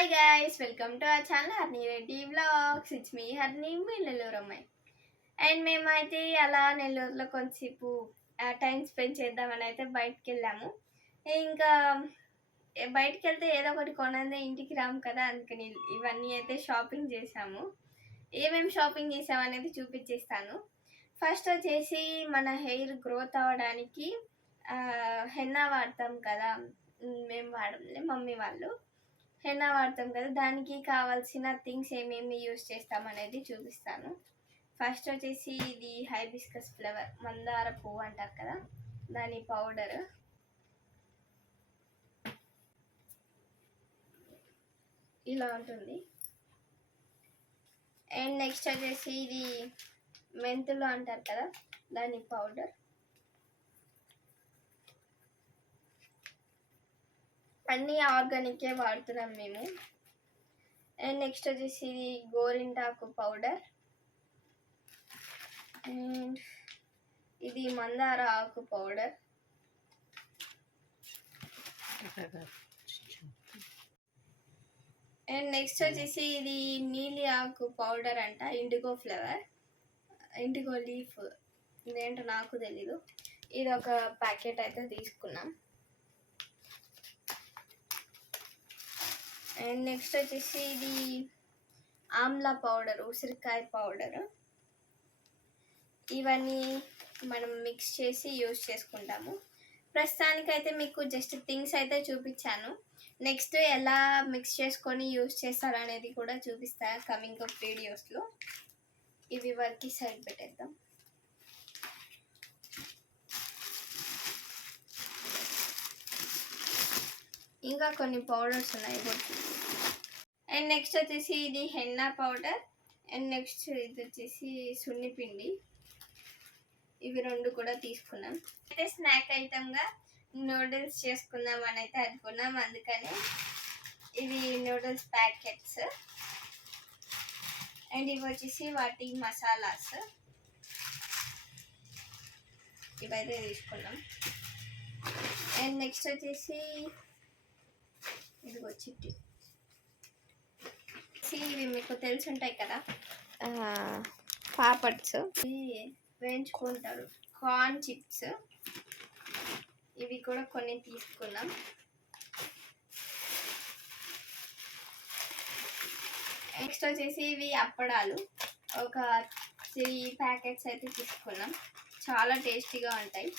Hi guys welcome to our channel Harni Reddy blogs it's me Harni మీ నెల్లూరు అమ్మాయి. And మేమైతే అలా నెల్లూరులో కొంచెంసేపు టైం స్పెండ్ చేద్దామని అయితే బయటికి వెళ్ళాము ఇంకా బయటకు బయటికి వెళ్తే ఏదో ఒకటి కొనందే ఇంటికి రాము కదా అందుకని ఇవన్నీ అయితే షాపింగ్ చేసాము ఏమేమి షాపింగ్ చేసాము అనేది చూపించేస్తాను ఫస్ట్ వచ్చేసి మన హెయిర్ గ్రోత్ అవ్వడానికి హెన్నా వాడతాం కదా మేము వాడలే మమ్మీ వాళ్ళు. హెన్నా వాడతాం కదా దానికి కావాల్సిన థింగ్స్ ఏమేమి యూస్ చేస్తాం అనేది చూపిస్తాను. ఫస్ట్ వచ్చేసి ఇది హైబిస్కస్ ఫ్లవర్ మందార పువ్వు అంటారు కదా దాని పౌడర్. ఇలా ఉంటుంది. అండ్ నెక్స్ట్ వచ్చేసి ఇది మెంతులు అంటారు కదా దాని పౌడర్. అన్నీ ఆర్గానికే వాడుతున్నాం మేము. అండ్ నెక్స్ట్ వచ్చేసి ఇది గోరింటాకు పౌడర్. అండ్ ఇది మందార ఆకు పౌడర్. అండ్ నెక్స్ట్ వచ్చేసి ఇది నీలి ఆకు పౌడర్ అంట ఇండిగో ఫ్లవర్. IndiGo leaf. ఇదేంటో నాకు తెలీదు. ఇది ఒక ప్యాకెట్ అయితే తీసుకున్నాం. అండ్ నెక్స్ట్ వచ్చేసి ఇది ఆమ్లా పౌడర్ ఉసిరికాయ పౌడర్. ఇవన్నీ మనం మిక్స్ చేసి యూస్ చేసుకుంటాము. ప్రస్తుతానికైతే మీకు జస్ట్ థింగ్స్ అయితే చూపించాను. నెక్స్ట్ ఎలా మిక్స్ చేసుకొని యూస్ చేస్తారు అనేది కూడా చూపిస్తా కమింగ్ అప్ వీడియోస్లో. ఇవి వరకు సైడ్ పెట్టేద్దాం. ఇంకా కొన్ని పౌడర్స్ ఉన్నాయి ఇప్పుడు. అండ్ నెక్స్ట్ వచ్చేసి ఇది హెన్నా పౌడర్ అండ్ నెక్స్ట్ ఇది వచ్చేసి సున్నిపిండి ఇవి రెండు కూడా తీసుకున్నాం. అయితే స్నాక్ ఐటమ్గా నూడిల్స్ చేసుకుందాం అని అయితే అనుకున్నాం. అందుకని ఇవి నూడిల్స్ ప్యాకెట్స్ అండ్ ఇవి వచ్చేసి వాటి మసాలాస్ ఇవైతే తీసుకున్నాం. అండ్ నెక్స్ట్ వచ్చేసి ఇదిగో చిట్టి. See, ఇవి మీకు తెలిసి ఉంటాయి కదా పాపడ్స్. ఇవి వేయించుకుంటారు. Corn chips. ఇవి కూడా కొన్ని తీసుకున్నాం. నెక్స్ట్ వచ్చేసి ఇవి అప్పడాలు. ఒక త్రీ ప్యాకెట్స్ అయితే తీసుకున్నాం. చాలా టేస్టీగా ఉంటాయి.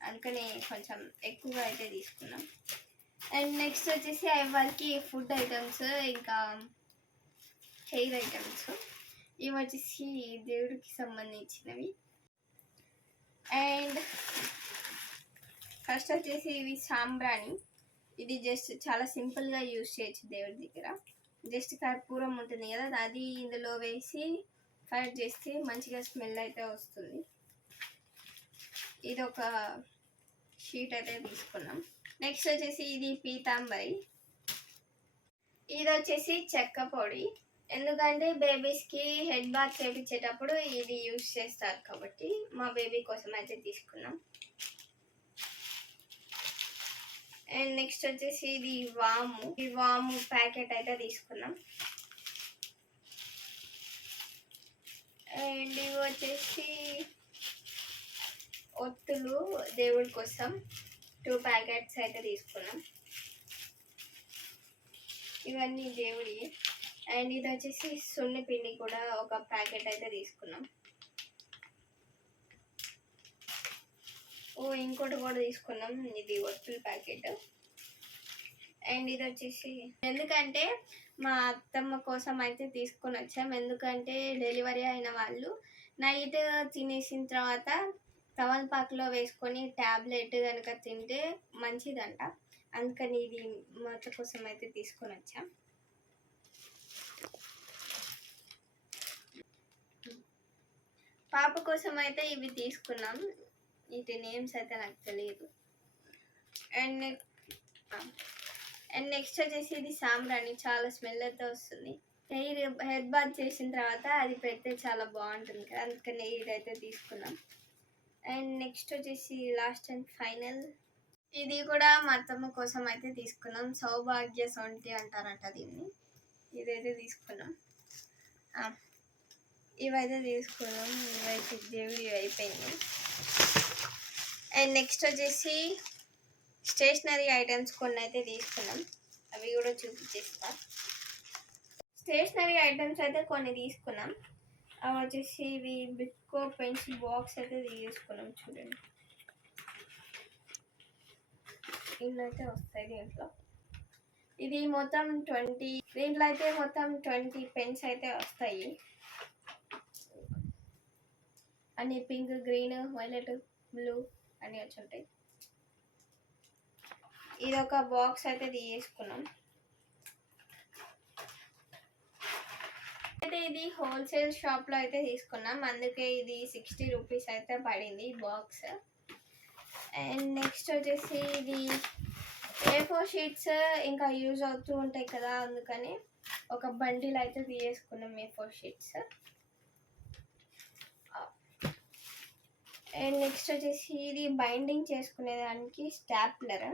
అందుకని కొంచెం ఎక్కువగా అయితే తీసుకున్నాం. అండ్ నెక్స్ట్ వచ్చేసి వాళ్ళకి ఫుడ్ ఐటమ్స్ ఇంకా హెయిర్ ఐటమ్స్ ఇవి వచ్చేసి దేవుడికి సంబంధించినవి. అండ్ ఫస్ట్ వచ్చేసి ఇవి సాంబ్రాణి. ఇది జస్ట్ చాలా సింపుల్గా యూజ్ చేయొచ్చు దేవుడి దగ్గర. జస్ట్ కర్పూరం ఉంటుంది కదా అది ఇందులో వేసి ఫైర్ చేస్తే మంచిగా స్మెల్ అయితే వస్తుంది. ఇది ఒక షీట్ అయితే తీసుకున్నాం. నెక్స్ట్ వచ్చేసి ఇది పీతాంబరి ఇది వచ్చేసి చెక్క పొడి. ఎందుకంటే బేబీస్కి హెడ్ బాత్ చేపించేటప్పుడు ఇది యూస్ చేస్తారు కాబట్టి మా బేబీ కోసం అయితే తీసుకున్నాం. అండ్ నెక్స్ట్ వచ్చేసి ఇది వాము. ఈ వాము ప్యాకెట్ అయితే తీసుకున్నాం. అండ్ ఇవి వచ్చేసి ఒత్తులు దేవుడి కోసం. టూ ప్యాకెట్స్ అయితే తీసుకున్నాం. ఇవన్నీ దేవుడి. అండ్ ఇది వచ్చేసి సున్ని పిండి కూడా ఒక ప్యాకెట్ అయితే తీసుకున్నాం. ఓ ఇంకోటి కూడా తీసుకున్నాం. ఇది ఒత్తుల ప్యాకెట్. అండ్ ఇది వచ్చేసి ఎందుకంటే మా అత్తమ్మ కోసం అయితే తీసుకొని వచ్చాం. ఎందుకంటే డెలివరీ అయిన వాళ్ళు నైట్ తినేసిన తర్వాత తమలపాకులో వేసుకొని ట్యాబ్లెట్ కనుక తింటే మంచిదంట. అందుకని ఇది మొత్తం కోసం అయితే తీసుకొని వచ్చాం. పాప కోసం అయితే ఇవి తీసుకున్నాం. వీటి నేమ్స్ అయితే నాకు తెలియదు. అండ్ అండ్ నెక్స్ట్ వచ్చేసి ఇది సాంబ్రాణి. చాలా స్మెల్ అయితే వస్తుంది. హెయిర్ హెడ్ బాత్ చేసిన తర్వాత అది పెడితే చాలా బాగుంటుంది కదా. అందుకని ఇదైతే తీసుకున్నాం. అండ్ నెక్స్ట్ వచ్చేసి లాస్ట్ అండ్ ఫైనల్. ఇది కూడా మా అత్తమ్మ కోసం అయితే తీసుకున్నాం. సౌభాగ్య సొంటి అంటారంట దీన్ని. ఇదైతే తీసుకున్నాం. ఇవైతే తీసుకున్నాం. ఇవైతే దేవుడి అయిపోయింది. అండ్ నెక్స్ట్ వచ్చేసి స్టేషనరీ ఐటమ్స్ కొన్ని అయితే తీసుకున్నాం. అవి కూడా చూపించేస్తా. స్టేషనరీ ఐటమ్స్ అయితే కొన్ని తీసుకున్నాం. అవి వచ్చేసి ఇవి బిక్కో పెన్స్ బాక్స్ అయితే తీసుకున్నాం చూడండి. ఇన్ని అయితే వస్తాయి దీంట్లో. ఇది మొత్తం ట్వంటీ దీంట్లో అయితే మొత్తం ట్వంటీ పెన్స్ అయితే వస్తాయి. అన్ని పింక్ గ్రీన్ వైలెట్ బ్లూ అన్నీ వచ్చి ఉంటాయి. ఇది ఒక బాక్స్ అయితే తీసుకున్నాం. అయితే ఇది హోల్సేల్ షాప్లో అయితే తీసుకున్నాం. అందుకే ఇది సిక్స్టీ రూపీస్ అయితే పడింది బాక్స్. అండ్ నెక్స్ట్ వచ్చేసి ఇది ఏ ఫోర్ షీట్స్ ఇంకా యూజ్ అవుతూ ఉంటాయి కదా అందుకని ఒక బండిల్ అయితే తీసుకున్నాం A four sheets. And next వచ్చేసి ఇది బైండింగ్ చేసుకునే దానికి స్టాప్లర్.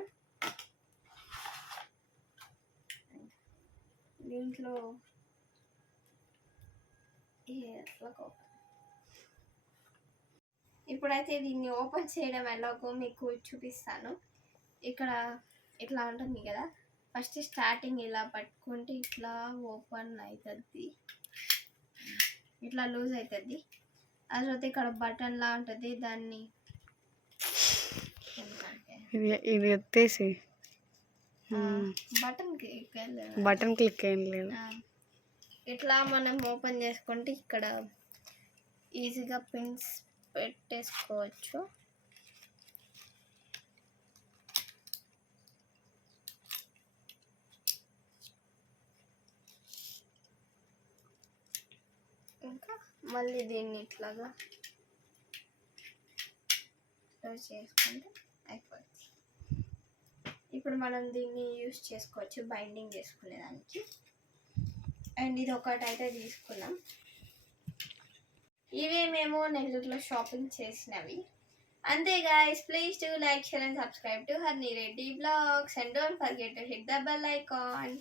దీంట్లో ఇప్పుడైతే దీన్ని ఓపెన్ చేయడం ఎలాగో మీకు చూపిస్తాను. ఇక్కడ ఇట్లా ఉంటుంది కదా. ఫస్ట్ స్టార్టింగ్ ఇలా పట్టుకుంటే ఇట్లా ఓపెన్ అవుతుంది ఇట్లా లూజ్ అవుతుంది ఆ తర్వాత ఇక్కడ బటన్ లా ఉంటుంది. దాన్ని ఇది ఇది ఎత్తేసి. బటన్ బటన్ క్లిక్ ఏం లేదు. ఇట్లా మనం ఓపెన్ చేసుకుంటే ఇక్కడ ఈజీగా పిన్స్ పెట్టేసుకోవచ్చు. ఇంకా మళ్ళీ దీన్ని ఇట్లాగా చేసుకుంటే అయిపోతుంది. ఇప్పుడు మనం దీన్ని యూస్ చేసుకోవచ్చు బైండింగ్ చేసుకునేదానికి. అండ్ ఇది ఒకటి అయితే తీసుకున్నాం. ఇవే మేము నెల్లూరులో షాపింగ్ చేసినవి. అంతే is please to like share and subscribe to Harni Reddy blogs and don't forget to hit the bell icon